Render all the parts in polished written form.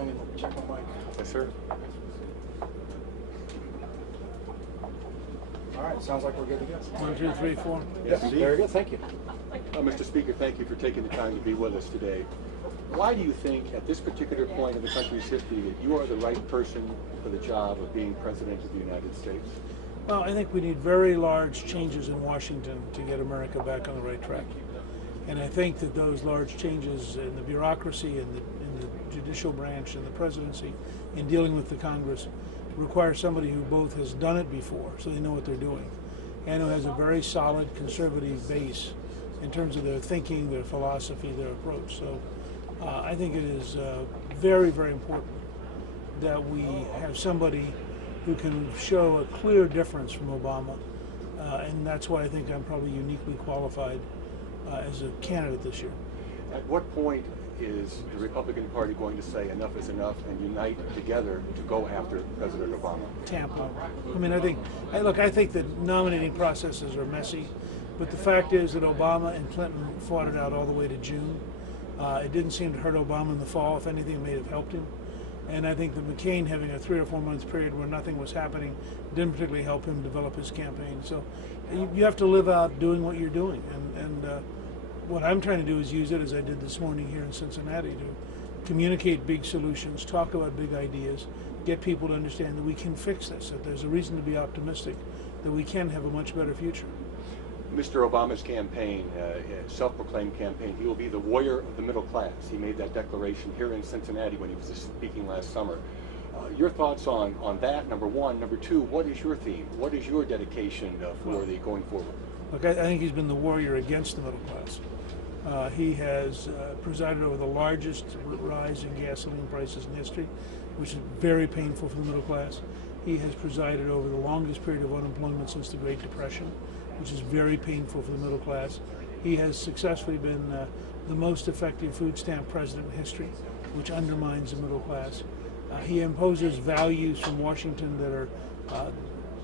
calling and check my mic. Yes, sir. All right, sounds like we're good to go. 1, 2, 3, 4. Yes, indeed. Very good, thank you. Mr. Speaker, thank you for taking the time to be with us today. Why do you think, at this particular point in the country's history, that you are the right person for the job of being President of the United States? Well, I think we need very large changes in Washington to get America back on the right track. And I think that those large changes in the bureaucracy and in the judicial branch and the presidency in dealing with the Congress require somebody who both has done it before, so they know what they're doing, and who has a very solid conservative base in terms of their thinking, their philosophy, their approach. So I think it is very, very important that we have somebody who can show a clear difference from Obama, and that's why I think I'm probably uniquely qualified as a candidate this year. At what point is the Republican Party going to say enough is enough and unite together to go after President Obama? Tampa. I mean, I think that nominating processes are messy, but the fact is that Obama and Clinton fought it out all the way to June. It didn't seem to hurt Obama in the fall. If anything, it may have helped him. And I think that McCain having a 3 or 4 month period where nothing was happening didn't particularly help him develop his campaign. So you have to live out doing what you're doing. And what I'm trying to do is use it, as I did this morning here in Cincinnati, to communicate big solutions, talk about big ideas, get people to understand that we can fix this, that there's a reason to be optimistic, that we can have a much better future. Mr. Obama's campaign, self-proclaimed campaign, he will be the warrior of the middle class. He made that declaration here in Cincinnati when he was speaking last summer. Your thoughts on that, number one. Number two, what is your theme? What is your dedication for the going forward? Look, I think he's been the warrior against the middle class. He has presided over the largest rise in gasoline prices in history, which is very painful for the middle class. He has presided over the longest period of unemployment since the Great Depression, which is very painful for the middle class. He has successfully been the most effective food stamp president in history, which undermines the middle class. He imposes values from Washington that are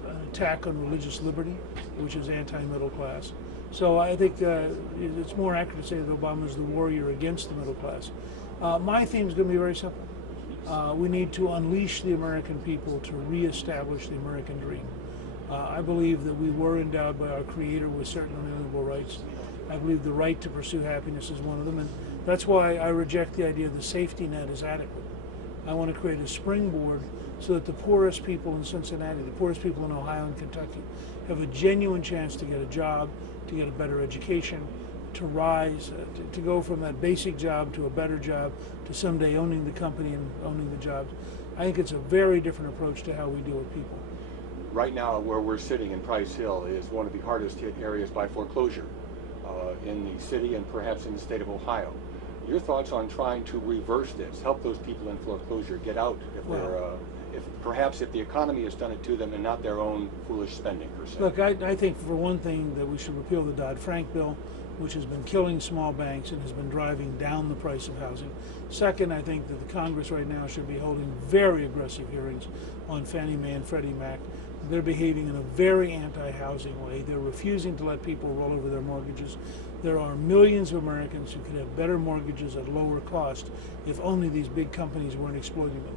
an attack on religious liberty, which is anti-middle class. So I think it's more accurate to say that Obama is the warrior against the middle class. My theme is going to be very simple. We need to unleash the American people to reestablish the American dream. I believe that we were endowed by our Creator with certain unalienable rights. I believe the right to pursue happiness is one of them, and that's why I reject the idea the safety net is adequate. I want to create a springboard so that the poorest people in Cincinnati, the poorest people in Ohio and Kentucky have a genuine chance to get a job, to get a better education, to rise, to go from that basic job to a better job, to someday owning the company and owning the jobs. I think it's a very different approach to how we deal with people. Right now, where we're sitting in Price Hill is one of the hardest hit areas by foreclosure in the city and perhaps in the state of Ohio. Your thoughts on trying to reverse this, help those people in foreclosure get out if the economy has done it to them and not their own foolish spending per se? Look, I think for one thing that we should repeal the Dodd-Frank bill, which has been killing small banks and has been driving down the price of housing. Second, I think that the Congress right now should be holding very aggressive hearings on Fannie Mae and Freddie Mac. They're behaving in a very anti-housing way. They're refusing to let people roll over their mortgages. There are millions of Americans who could have better mortgages at lower cost if only these big companies weren't exploiting them.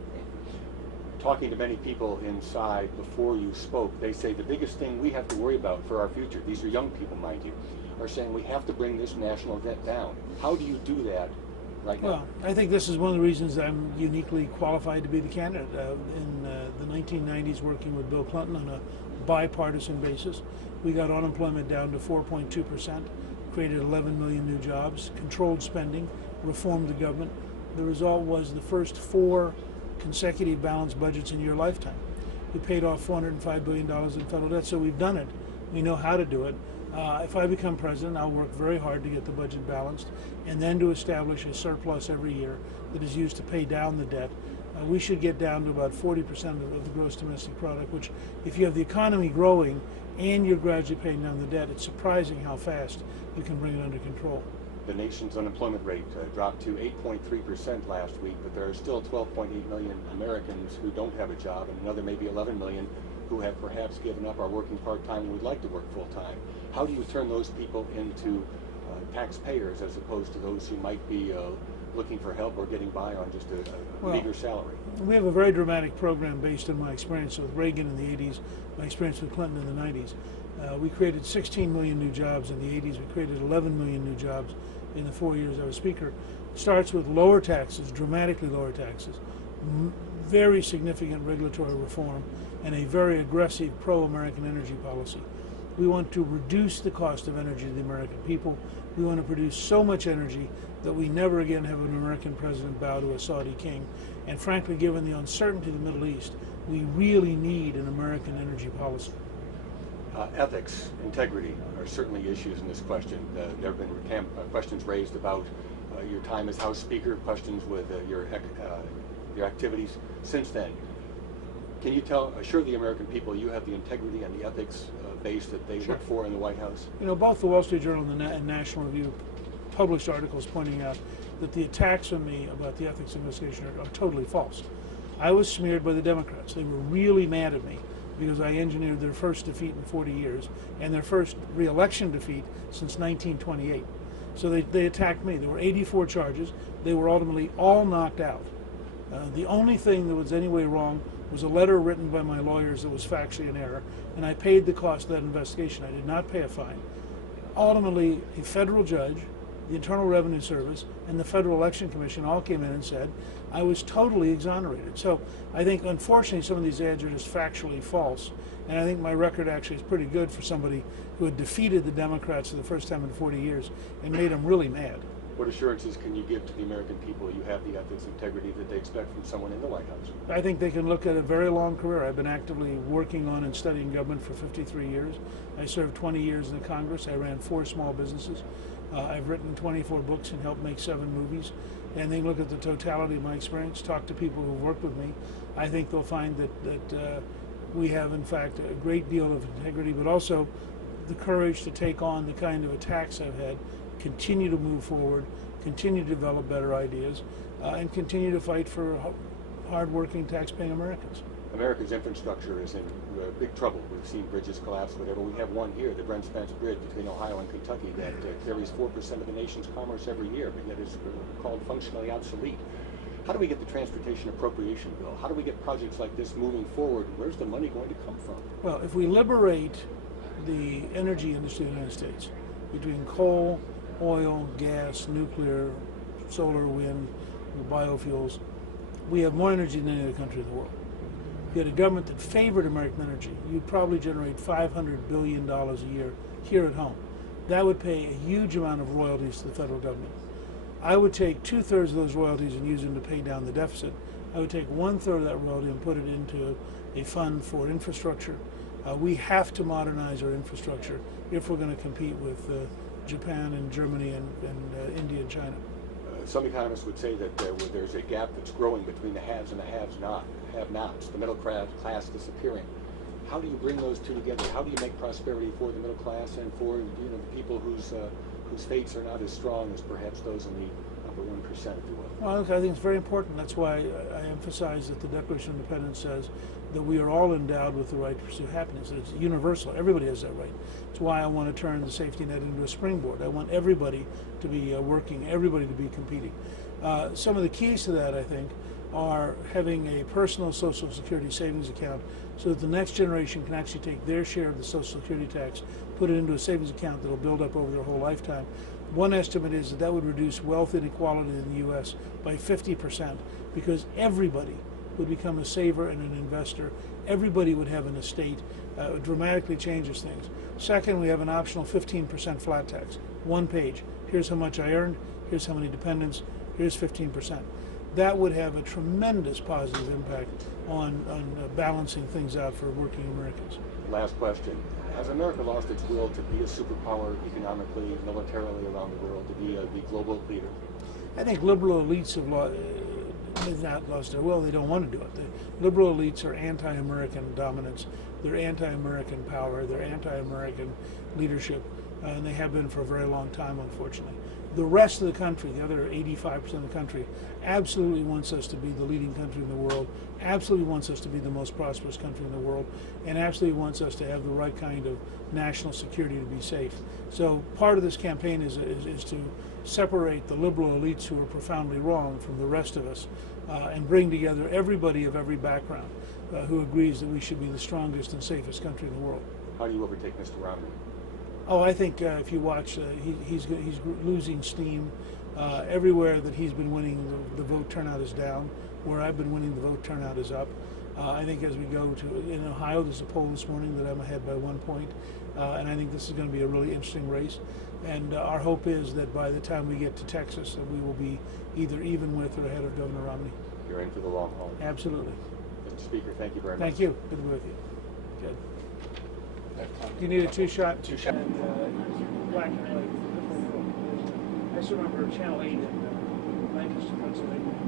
Talking to many people inside before you spoke, they say the biggest thing we have to worry about for our future, these are young people, mind you, are saying we have to bring this national debt down. How do you do that right now? Well, I think this is one of the reasons I'm uniquely qualified to be the candidate. In the 1990s, working with Bill Clinton on a bipartisan basis, we got unemployment down to 4.2%, created 11 million new jobs, controlled spending, reformed the government. The result was the first 4 consecutive balanced budgets in your lifetime. We paid off $405 billion in federal debt, so we've done it. We know how to do it. If I become president, I'll work very hard to get the budget balanced and then to establish a surplus every year that is used to pay down the debt. We should get down to about 40% of the gross domestic product, which if you have the economy growing and you're gradually paying down the debt, it's surprising how fast you can bring it under control. The nation's unemployment rate dropped to 8.3% last week, but there are still 12.8 million Americans who don't have a job and another maybe 11 million who have perhaps given up, are working part-time and would like to work full-time. How do you turn those people into taxpayers as opposed to those who might be looking for help or getting by on just a Well, meager salary? We have a very dramatic program based on my experience with Reagan in the 80s, my experience with Clinton in the 90s. We created 16 million new jobs in the 80s. We created 11 million new jobs in the 4 years I was Speaker. Starts with lower taxes, dramatically lower taxes, very significant regulatory reform, and a very aggressive pro-American energy policy. We want to reduce the cost of energy to the American people. We want to produce so much energy that we never again have an American president bow to a Saudi king. And frankly, given the uncertainty of the Middle East, we really need an American energy policy. Ethics, integrity are certainly issues in this question. There have been questions raised about your time as House Speaker, questions with your activities since then. Can you assure the American people you have the integrity and the ethics base that they look for in the White House? You know, both the Wall Street Journal and National Review published articles pointing out that the attacks on me about the ethics investigation are totally false. I was smeared by the Democrats. They were really mad at me because I engineered their first defeat in 40 years and their first re-election defeat since 1928. So they attacked me. There were 84 charges. They were ultimately all knocked out. The only thing that was any way wrong was a letter written by my lawyers that was factually in error, and I paid the cost of that investigation. I did not pay a fine. Ultimately, a federal judge, the Internal Revenue Service, and the Federal Election Commission all came in and said I was totally exonerated. So I think, unfortunately, some of these ads are just factually false, and I think my record actually is pretty good for somebody who had defeated the Democrats for the first time in 40 years and made them really mad. What assurances can you give to the American people you have the ethics and integrity that they expect from someone in the White House? I think they can look at a very long career. I've been actively working on and studying government for 53 years. I served 20 years in the Congress. I ran 4 small businesses. I've written 24 books and helped make 7 movies. And they can look at the totality of my experience, talk to people who've worked with me. I think they'll find that we have, in fact, a great deal of integrity, but also the courage to take on the kind of attacks I've had, continue to move forward, continue to develop better ideas, and continue to fight for hard-working, tax-paying Americans. America's infrastructure is in big trouble. We've seen bridges collapse, whatever. We have one here, the Brent Spence Bridge between Ohio and Kentucky that carries 4% of the nation's commerce every year, but yet is called functionally obsolete. How do we get the transportation appropriation bill? How do we get projects like this moving forward? Where's the money going to come from? Well, if we liberate the energy industry in the United States between coal, oil, gas, nuclear, solar, wind, biofuels, we have more energy than any other country in the world. If you had a government that favored American energy, you'd probably generate $500 billion a year here at home. That would pay a huge amount of royalties to the federal government. I would take 2/3 of those royalties and use them to pay down the deficit. I would take 1/3 of that royalty and put it into a fund for infrastructure. We have to modernize our infrastructure if we're going to compete with Japan and Germany and India and China. Some economists would say that there's a gap that's growing between the haves and the have-nots, the middle class disappearing. How do you bring those two together? How do you make prosperity for the middle class and for the people whose fates are not as strong as perhaps those in the upper 1%, if you will? Well, I think it's very important. That's why I emphasize that the Declaration of Independence says that we are all endowed with the right to pursue happiness. It's universal. Everybody has that right. It's why I want to turn the safety net into a springboard. I want everybody to be working, everybody to be competing. Some of the keys to that, I think, are having a personal Social Security savings account so that the next generation can actually take their share of the Social Security tax, put it into a savings account that will build up over their whole lifetime. One estimate is that would reduce wealth inequality in the U.S. by 50% because everybody would become a saver and an investor. Everybody would have an estate. It would dramatically changes things. Second, we have an optional 15% flat tax. 1 page. Here's how much I earned. Here's how many dependents. Here's 15%. That would have a tremendous positive impact on balancing things out for working Americans. Last question. Has America lost its will to be a superpower economically, militarily around the world, to be the global leader? I think liberal elites have not lost their will. They don't want to do it. The liberal elites are anti-American dominance. They're anti-American power. They're anti-American leadership. And they have been for a very long time, unfortunately. the rest of the country, the other 85% of the country, absolutely wants us to be the leading country in the world, absolutely wants us to be the most prosperous country in the world, and absolutely wants us to have the right kind of national security to be safe. So part of this campaign is to separate the liberal elites who are profoundly wrong from the rest of us, and bring together everybody of every background who agrees that we should be the strongest and safest country in the world. How do you overtake Mr. Romney? Oh, I think if you watch, he's losing steam. Everywhere that he's been winning, the vote turnout is down. Where I've been winning, the vote turnout is up. I think as we go to, in Ohio, there's a poll this morning that I'm ahead by 1 point. And I think this is going to be a really interesting race. And our hope is that by the time we get to Texas, that we will be either even with or ahead of Governor Romney. You're in for the long haul. Absolutely. Mr. Speaker, thank you very much. Thank you. Good to be with you. Good. You need a two-shot? Two-shot. Black and white. I still remember Channel 8 in Lancaster, Pennsylvania.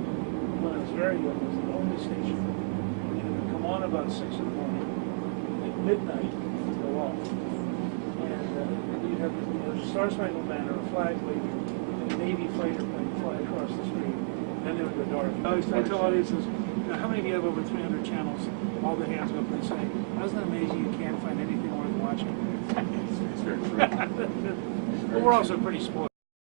When I was very young, it was the only station. And it would come on about 6 in the morning. At midnight, it would go off. And you'd have a Star-Spangled Banner, a flag waving, and a Navy fighter plane fly across the street. Then they would go dark. I tell audiences, how many of you have over 300 channels? All the hands go up and say, isn't it amazing you can't find anything worth watching? It's very true. But we're also pretty spoiled.